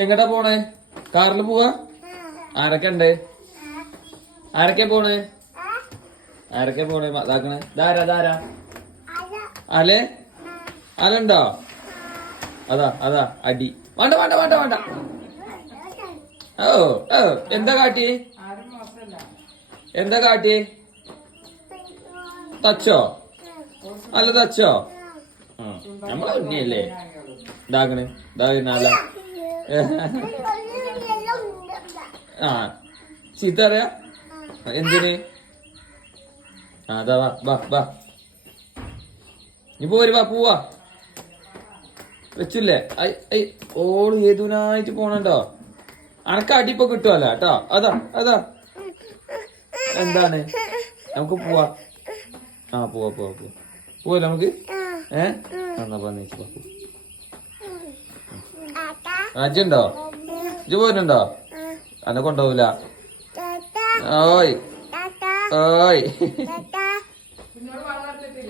എങ്ങട്ടാ പോണേ? കാറിൽ പോവാ? ആരൊക്കെ ഉണ്ട്? ആരൊക്കെ പോണേ? ആരൊക്കെ പോണേ? ഇതാക്കണേ ധാരാ അലെ അലുണ്ടോ? അതാ അടി. വേണ്ട വേണ്ട വേണ്ട വേണ്ട. ഓ ഓ എന്താ കാട്ടി? എന്താ കാട്ടി? തച്ചോ? അല്ല തച്ചോ? നമ്മളെ ഉണ്ണിയല്ലേ ഇതാക്കണേ. ഇതാകുന്നല്ല ആ ചീത്ത അറിയാ എന്തിന്? അതാ വാ വാ വാ നീ പോര് വാ പോവാ വെച്ചില്ലേ? ഓള് ഏതുനായിട്ട് പോണണ്ടോ? അനക്ക് അടിയിപ്പൊ കിട്ടുവല്ല കേട്ടോ. അതാ എന്താണ്? നമുക്ക് പോവാ. പോവാ പോവല്ലേ നമുക്ക്? എന്നാ പറഞ്ഞേച്ചു അജുണ്ടോ? ഇജ് പോരുന്നുണ്ടോ? അന്നെ കൊണ്ടുപോവില്ല. ഓയ് ഓയ്